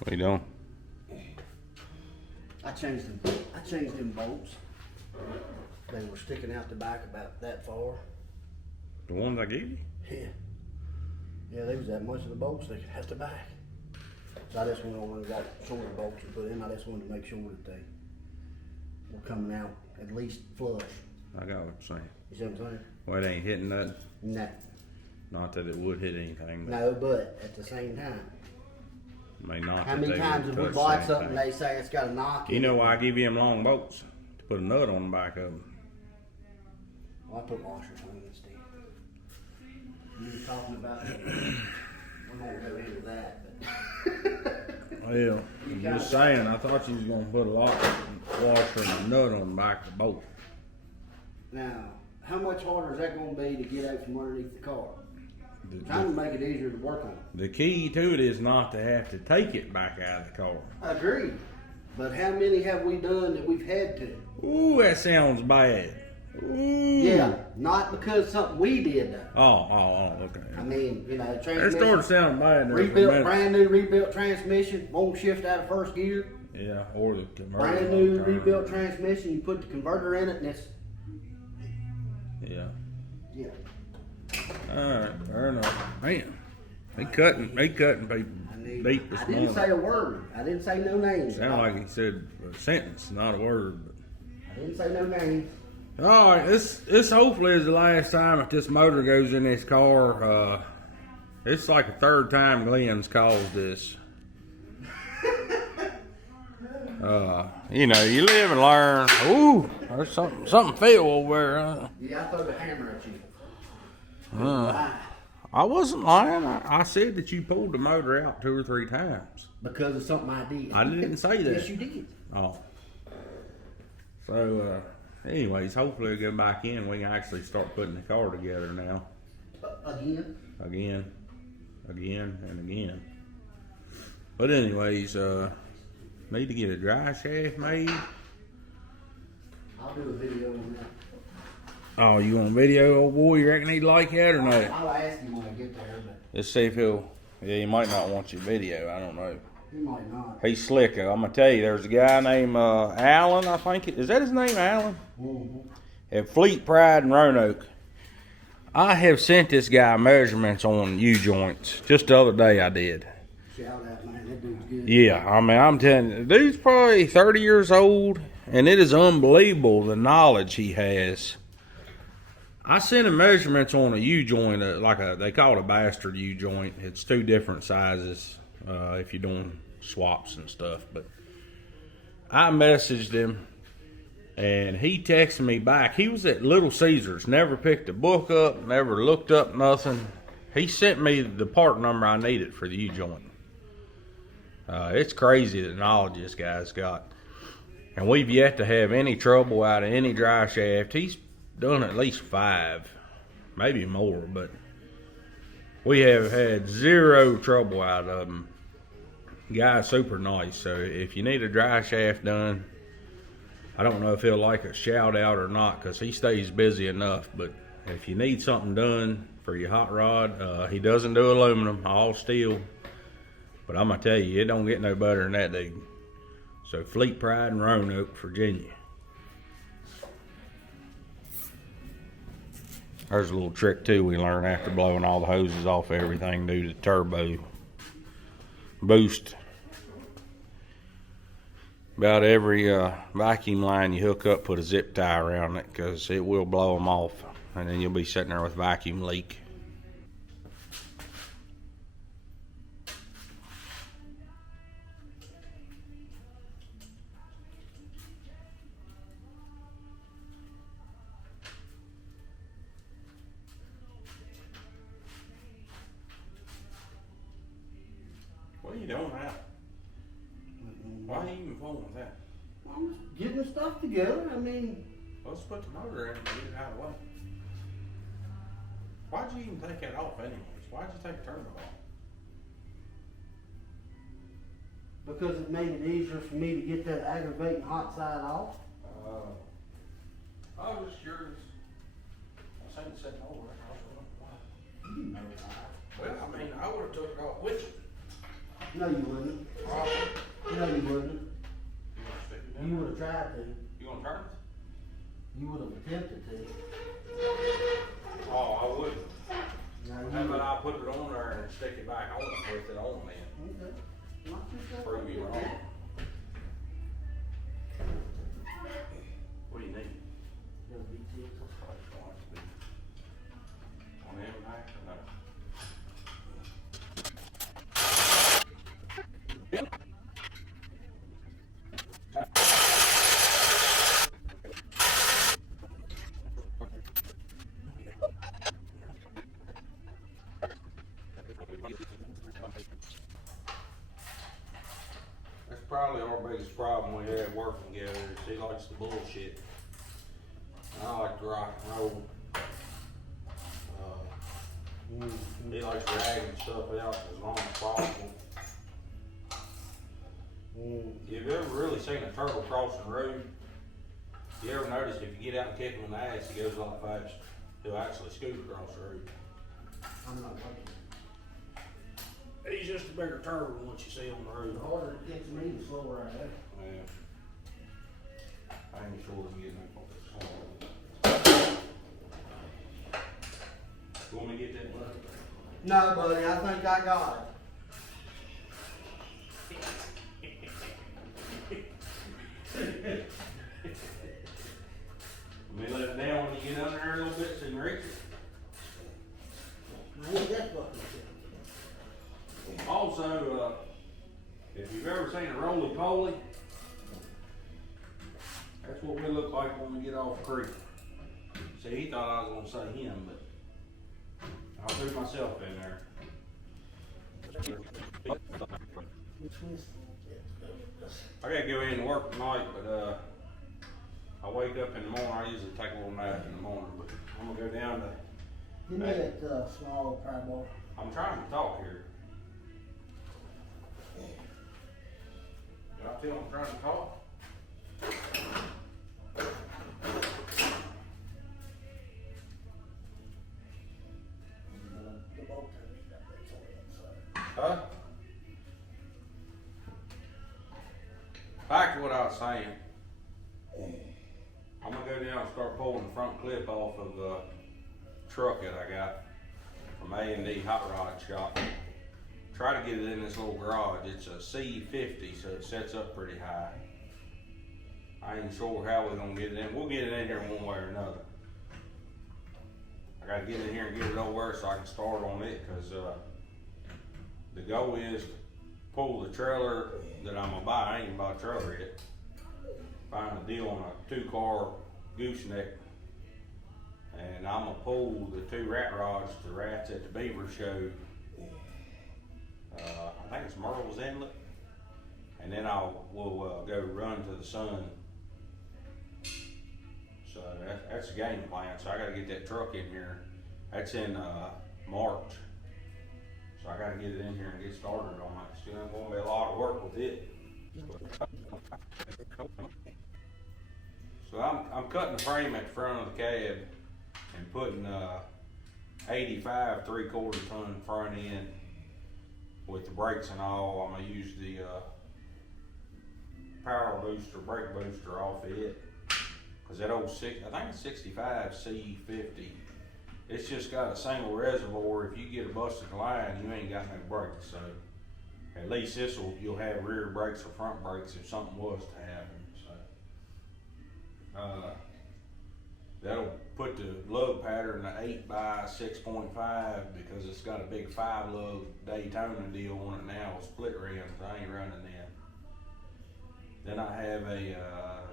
What you doing? I changed them bolts. They were sticking out the back about that far. The ones I gave you? Yeah. Yeah, they was that much of the bolts sticking out the back. So I just went over and got shorter bolts and put in. I just wanted to make sure that they were coming out at least flush. I got what you're saying. You see what I'm saying? Well, it ain't hitting nothing. No. Not that it would hit anything. But No, but at the same time. may not. How that many they times would have we touch bought the something same they say it's got a knock in You know it? why I give you them long bolts? To put a nut on the back of them. Well, I put washers on it instead. You were talking about it. We won't go into that, but Well, I'm just saying, I thought you was gonna put a washer and a nut on the back of the boat. now, how much harder is that gonna be to get out from underneath the car? The, Trying to make it easier to work on. the key to it is not to have to take it back out of the car. Agreed. But how many have we done that we've had to? Ooh, that sounds bad. Ooh. Yeah, not because something we did though. Oh, okay. I mean, you know, That transmission. started sounding bad there for a Rebuilt, minute. brand new rebuilt transmission, won't shift out of first gear. Yeah, or the converter. Brand new won't turn. rebuilt transmission, you put the converter in it and it's, Yeah. yeah. Alright, fair enough. Man, they cutting people deep this I didn't morning. say a word. I didn't say no names. Sound like he said a sentence, not a word. I didn't say no names. Alright, this hopefully is the last time that this motor goes in this car. It's like the third time Glenn's caused this. You know, you live and learn. Ooh, there's something fell over there. Yeah, I threw the hammer at you. I wasn't lying. I said that you pulled the motor out 2 or 3 times. Because of something I did. I didn't say that. Yes, you did. Oh. So, anyways, hopefully we'll go back in. We can actually start putting the car together now. Again? Again, and again. But anyways, need to get a dry shaft made. I'll do a video on that. Oh, you want a video, old boy? You reckon he'd like that or not? I'll ask him when I get there, but Let's see if he'll. Yeah, he might not want your video. I don't know. he might not. He's slick. I'm gonna tell you, there's a guy named Alan. I think is that his name, Alan? Mm-hmm. At Fleet Pride in Roanoke. I have sent this guy measurements on U-joints. Just the other day I did. Shout out, man. That dude's good. Yeah, I mean, I'm telling you, the dude's probably 30 years old, and it is unbelievable the knowledge he has. I sent him measurements on a U-joint, they call it a bastard U-joint. It's 2 different sizes if you're doing swaps and stuff. But I messaged him, and he texted me back. He was at Little Caesars, never picked a book up, never looked up nothing. He sent me the part number I needed for the U-joint. It's crazy the knowledge this guy's got. And we've yet to have any trouble out of any dry shaft. He's done at least 5, maybe more, but we have had 0 trouble out of him. Guy's super nice, so if you need a dry shaft done, I don't know if he'll like a shout out or not because he stays busy enough, but if you need something done for your hot rod, he doesn't do aluminum, all steel, but I'm gonna tell you, it don't get no better than that dude. So Fleet Pride in Roanoke, Virginia. There's a little trick too we learned after blowing all the hoses off everything due to the turbo boost. About every vacuum line you hook up, put a zip tie around it because it will blow them off, and then you'll be sitting there with vacuum leak. What are you doing now? Why are you even fooling with that? I'm just getting stuff together. I mean, Let's put the motor in and get it out of the way. Why'd you even take that off anyways? Why'd you take the turbo off? because it made it easier for me to get that aggravating hot side off. I was just curious. I seen it sitting over there. You didn't know that. Well, I mean, I would have took it off with you. No, you wouldn't. No, you wouldn't. Stick it You in. would have tried to. You gonna turn it? You would have attempted to. Oh, I wouldn't. Now How you about I put it on there and stick it back on with it on then? Okay. Not too sure. Prove me wrong. What do you need? It'll be tips. On the impact or no? That's probably our biggest problem we have working together is he likes the bullshit. And I like to rock and roll. He likes dragging stuff out as long as possible. You've ever really seen a turtle crossing the road? You ever notice if you get out and kick him in the ass, he goes a lot faster. He'll actually scoot across the road. I'm not lucky. He's just a bigger turtle than what you see on the road. The harder it gets me, the slower I go. Yeah. I ain't sure we can get no focus. You want me to get that, bud? No, buddy, I think I got it. Let me let it down when you get under there a little bit so you can reach it. What that fucking shit? Also, if you've ever seen a roly-poly, that's what we look like when we get off the creek. See, he thought I was gonna say him, but I'll put myself in there. I gotta go in and work tonight, but I wake up in the morning. I usually take a little nap in the morning, but I'm gonna go down to. Give me that small pry bar. I'm trying to talk here. Did I tell him I'm trying to talk? The bolt turn up that's on the inside. Huh? Back to what I was saying. I'm gonna go down and start pulling the front clip off of the truck that I got from A&D Hot Rod Shop. Try to get it in this little garage. It's a C50, so it sets up pretty high. I ain't sure how we're gonna get it in. We'll get it in here one way or another. I gotta get in here and get it over so I can start on it, cause the goal is to pull the trailer that I'm gonna buy. I ain't gonna buy a trailer yet. Find a deal on a 2-car gooseneck, and I'm gonna pull the 2 rat rods to rats at the Beaver Show. I think it's Myrtle's Inlet, and then we'll go run to the sun. So that's the game plan. So I gotta get that truck in here. That's in March. So I gotta get it in here and get started on it. Still ain't gonna be a lot of work with it. So I'm cutting the frame at the front of the cab and putting 85 3/4 ton front end with the brakes and all. I'm gonna use the power booster, brake booster off it, cause that old I think it's 65 C50. It's just got a single reservoir. If you get a busted line, you ain't got no brakes. So at least you'll have rear brakes or front brakes if something was to happen. So that'll put the lug pattern to 8x6.5 because it's got a big 5-lug Daytona deal on it now with split rims. I ain't running them. Then I have a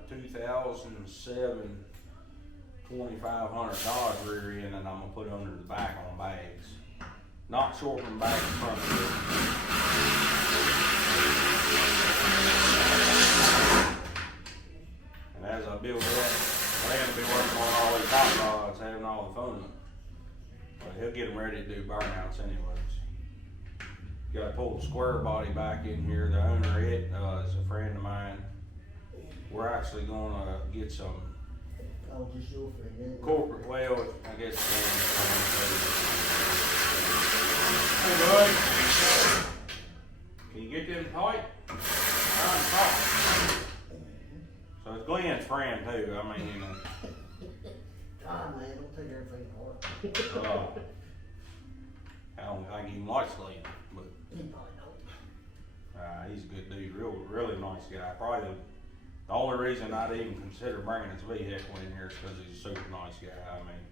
2007 2500 Dodge rear end that I'm gonna put under the back on bags. Not short from back and front of it. And as I build that, I'm gonna be working on all these hot rods, having all the fun. But he'll get them ready to do burnouts anyways. Gotta pull the square body back in here. The owner of it is a friend of mine. We're actually gonna get some Oh, just your friend. corporate, well, I guess. Hey, bud. Can you get them tight? Lynn's friend too. I mean, God, man, don't take everything apart. I don't think he likes Lynn, but He probably don't. he's a good dude, really nice guy. Probably the only reason I'd even consider bringing his vehicle in here is because he's a super nice guy. I mean,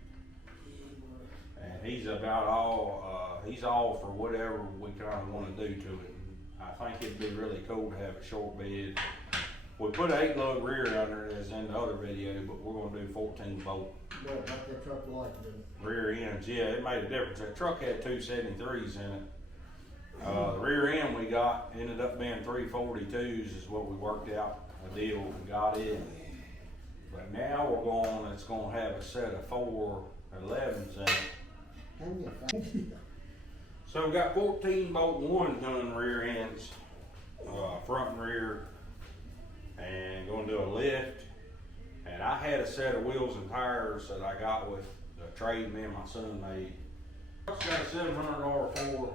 and he's about all, he's all for whatever we kind of want to do to it. I think it'd be really cool to have a short bed. We put an 8-lug rear under it as in the other video, but we're going to do 14 bolt Yeah, like that truck like the rear ends. Yeah, it made a difference. That truck had 273s in it. The rear end we got ended up being 342s is what we worked out a deal and got it. But now it's going to have a set of 411s in it. Hand me a phone. So we got 14 bolt 1-ton rear ends, front and rear, and going to do a lift. And I had a set of wheels and tires that I got with the trade me and my son made. It's got a 700R4,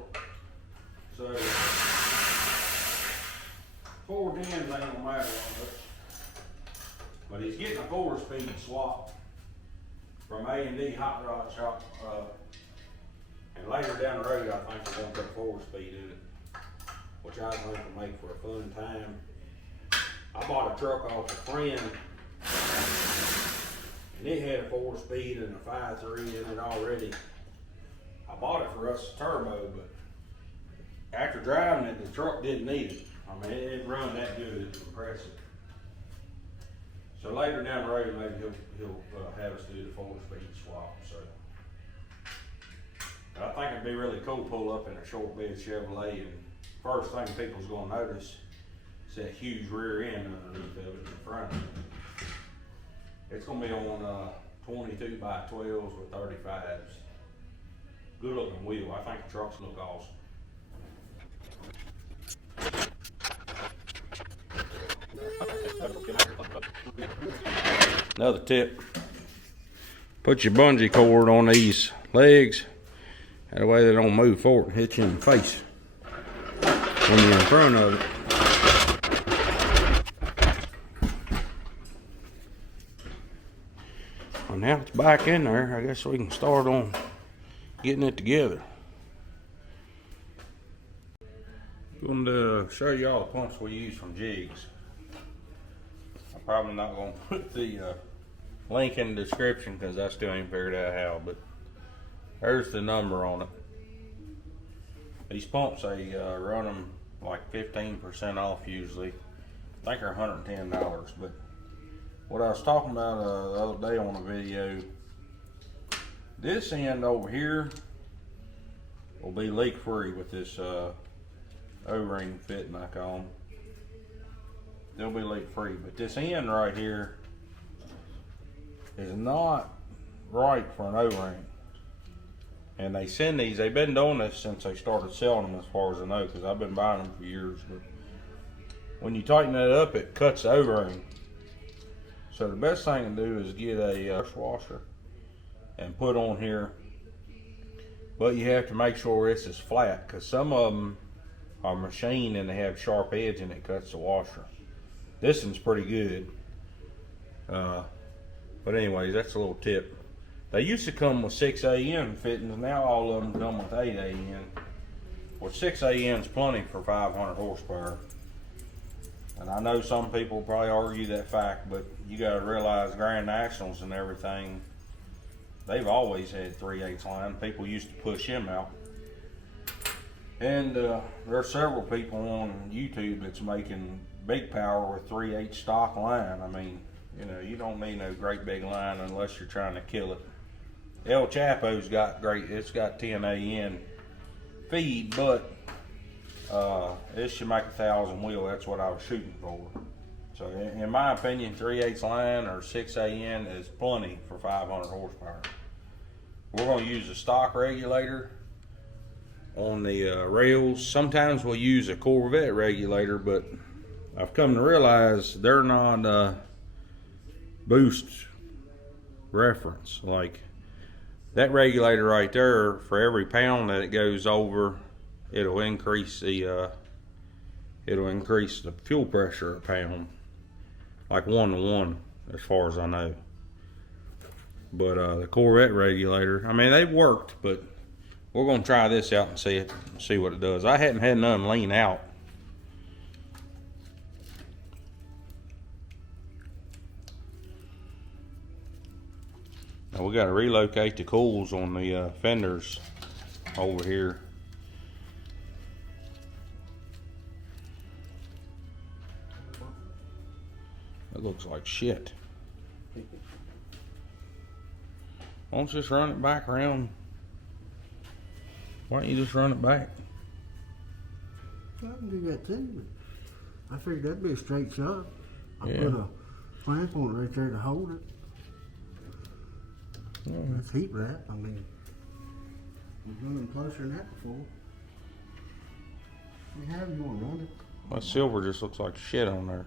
so 410s ain't gonna matter on it. But he's getting a 4-speed swap from A&D Hot Rod Shop. And later down the road, I think we're going to put a 4-speed in it, which I think will make for a fun time. I bought a truck off a friend, and it had a 4-speed and a 5.3 in it already. I bought it for us as turbo, but after driving it, the truck didn't need it. I mean, it run that good, it's impressive. So later down the road, maybe he'll have us do the 4-speed swap. So I think it'd be really cool to pull up in a short bed Chevrolet, and first thing people's gonna notice is that huge rear end underneath of it in front of it. It's gonna be on 22 by 12s with 35s. Good looking wheel. I think the trucks look awesome. Another tip: put your bungee cord on these legs. That way they don't move forward and hit you in the face when you're in front of it. Well, now it's back in there. I guess we can start on getting it together. I'm going to show you all the pumps we use from Jigs. I'm probably not going to put the link in the description because I still ain't figured out how, but there's the number on it. These pumps, they run them like 15% off usually. I think they're $110, but what I was talking about the other day on a video, this end over here will be leak free with this O-ring fitting I call them. They'll be leak free, but this end right here is not right for an O-ring. And they send these, they've been doing this since they started selling them as far as I know, because I've been buying them for years. But when you tighten that up, it cuts the O-ring. So the best thing to do is get a washer and put on here. But you have to make sure this is flat, because some of them are machined and they have sharp edge and it cuts the washer. This one's pretty good. But anyways, that's a little tip. They used to come with 6AN fittings, now all of them come with 8AN. Well, 6AN's plenty for 500 horsepower. And I know some people probably argue that fact, but you gotta realize Grand Nationals and everything, they've always had 3/8 line. People used to push him out. And there are several people on YouTube that's making big power with 3/8 stock line. I mean, you know, you don't need no great big line unless you're trying to kill it. El Chapo's got great, it's got 10AN feed, but this should make 1,000 wheel. That's what I was shooting for. So in my opinion, 3/8 line or 6AN is plenty for 500 horsepower. We're going to use a stock regulator on the rails. Sometimes we'll use a Corvette regulator, but I've come to realize they're not boost reference. Like that regulator right there, for every pound that it goes over, it'll increase the fuel pressure a pound. like 1-to-1 as far as I know. But the Corvette regulator, I mean, they've worked, but we're gonna try this out and see what it does. I hadn't had none lean out. Now we got to relocate the coils on the fenders over here. It looks like shit. Why don't you just run it back around? Why don't you just run it back? I can do that too. I figured that'd be a straight shot. I Yeah. put a clamp on it right there to hold it. That's heat wrap. I mean, we've run them closer than that before. However you want to run it. That silver just looks like shit on there.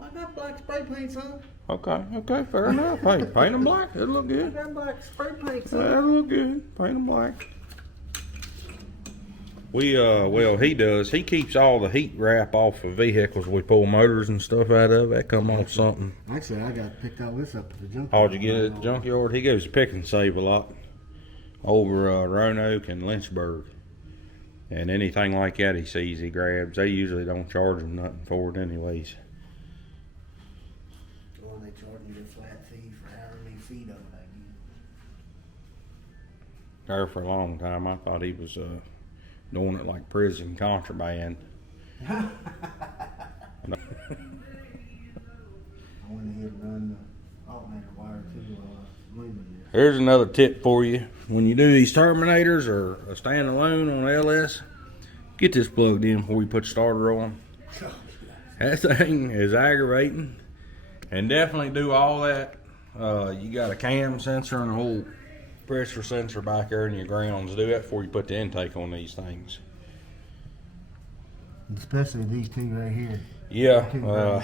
I got black spray paint, son. Okay, fair enough. Hey, paint them black. It'll look I good. got black spray paint, son. That'll look good. Paint them black. Well, he does. He keeps all the heat wrap off of vehicles we pull motors and stuff out of. That come off something. Actually, I got picked all this up at the junkyard. How'd you get it at the junkyard? He goes to Pick and Save a lot over Roanoke and Lynchburg. And anything like that he sees, he grabs. They usually don't charge him nothing for it anyways. Or they charge you a flat fee for however many feet of it I get. There for a long time, I thought he was doing it like prison contraband. I went ahead and run the alternator wire to lumen there. Here's another tip for you. When you do these Terminators or a standalone on LS, get this plugged in before you put the starter on. That thing is aggravating. And definitely do all that. You got a cam sensor and a whole pressure sensor back there in your grounds. Do that before you put the intake on these things. Especially these two right here. Yeah.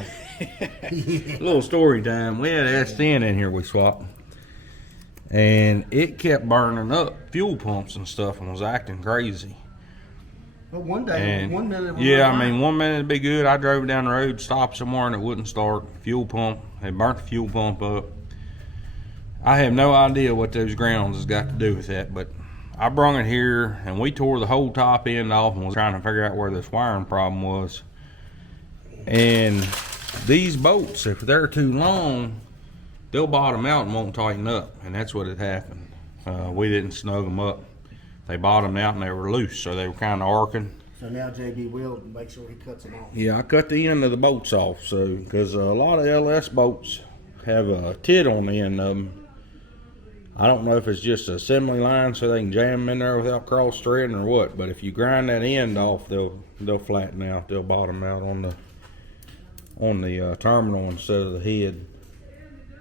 Little story time. We had an S10 in here we swapped. And it kept burning up fuel pumps and stuff and was acting crazy. But one day, And one minute. yeah, I mean, 1 minute it'd be good. I drove down the road, stopped somewhere, and it wouldn't start. Fuel pump, it burnt the fuel pump up. I have no idea what those grounds has got to do with that, but I brung it here, and we tore the whole top end off and was trying to figure out where this wiring problem was. And these bolts, if they're too long, they'll bottom out and won't tighten up, and that's what had happened. We didn't snug them up. They bottomed out and they were loose, so they were kind of arcing. So now JB will make sure he cuts them off. Yeah, I cut the end of the bolts off, so because a lot of LS bolts have a tit on the end of them. I don't know if it's just an assembly line so they can jam them in there without cross threading or what, but if you grind that end off, they'll flatten out. They'll bottom out on the terminal instead of the head.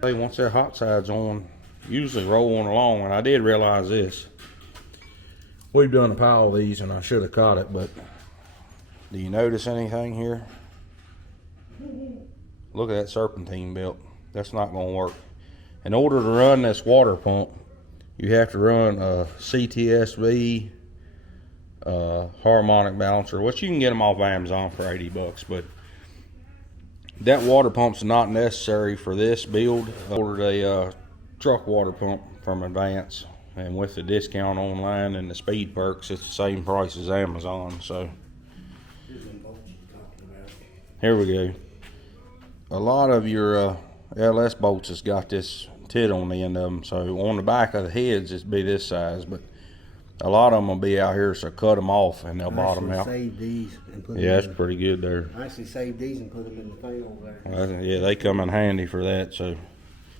Hey, once that hot side's on, usually rolling along, and I did realize this. We've done a pile of these, and I should have caught it, but do you notice anything here? Look at that serpentine belt. That's not going to work. In order to run this water pump, you have to run a CTSV harmonic balancer, which you can get them off Amazon for $80, but that water pump's not necessary for this build. I ordered a truck water pump from Advance, and with the discount online and the speed perks, it's the same price as Amazon. So here we go. A lot of your LS bolts has got this tit on the end of them, so on the back of the heads it'd be this size, but a lot of them will be out here, so cut them off and they'll bottom out. Saved these and put Yeah, them that's pretty good there. I actually saved these and put them in the thing over there. Well, yeah, they come in handy for that. So,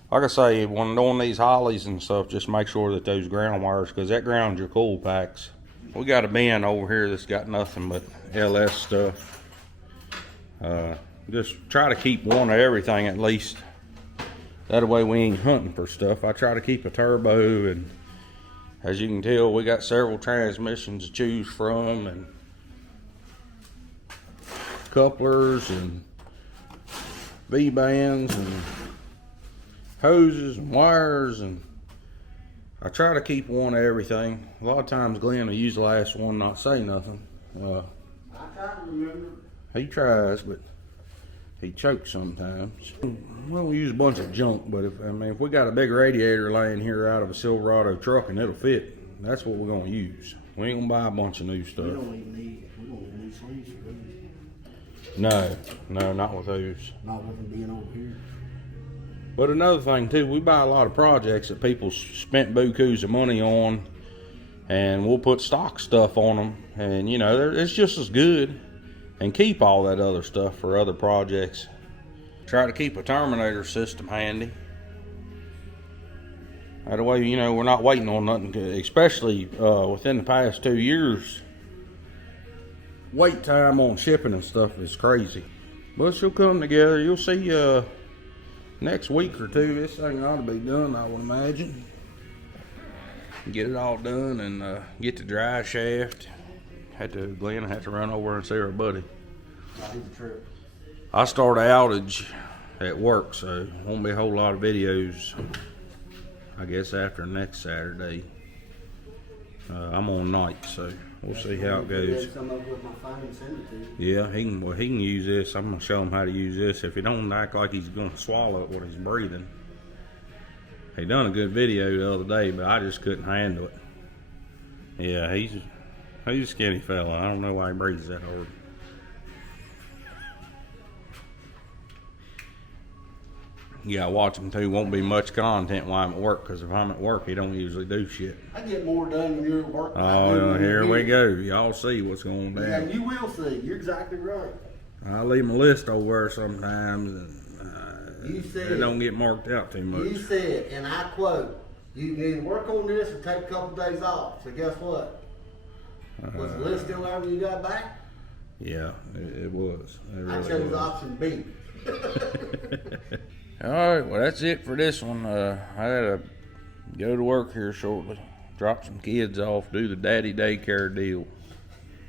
like I say, when doing these hollies and stuff, just make sure that those ground wires, because that grounds your coil packs. We got a bin over here that's got nothing but LS stuff. Just try to keep one of everything at least. That way we ain't hunting for stuff. I try to keep a turbo, and as you can tell, we got several transmissions to choose from, and couplers and V-bands and hoses and wires, and I try to keep one of everything. A lot of times Glenn will use the last one, not say nothing. I try to remember. He tries, but he chokes sometimes. We don't use a bunch of junk, but if we got a big radiator laying here out of a Silverado truck and it'll fit, that's what we're gonna use. We ain't gonna buy a bunch of new stuff. We don't even need sleeves for these. No, not with those. Not with them being over here. But another thing too, we buy a lot of projects that people spent bukus of money on, and we'll put stock stuff on them, and you know, it's just as good, and keep all that other stuff for other projects. Try to keep a terminator system handy. That way, you know, we're not waiting on nothing, especially within the past 2 years. Wait time on shipping and stuff is crazy. But she'll come together. You'll see next week or two, this thing ought to be done, I would imagine. Get it all done and get the dry shaft. Glenn had to run over and see her buddy. I start an outage at work, so won't be a whole lot of videos. I guess after next Saturday. I'm on night, so we'll see how it goes. Yeah, he can use this. I'm gonna show him how to use this. If he don't act like he's gonna swallow it when he's breathing. He done a good video the other day, but I just couldn't handle it. Yeah, he's a skinny fella. I don't know why he breathes that hard. You gotta watch him too. Won't be much content while I'm at work, because if I'm at work, he don't usually do shit. I get more done when you're at work. Oh, here we go. Y'all see what's going down. Yeah, you will see. You're exactly right. I leave my list over there sometimes, and you said, it don't get marked out too much. You said, and I quote, you can either work on this or take a couple days off. So guess what? Was the list still there when you got back? Yeah, it was. It really I chose option B. All right, well, that's it for this one. I gotta go to work here shortly, drop some kids off, do the daddy daycare deal.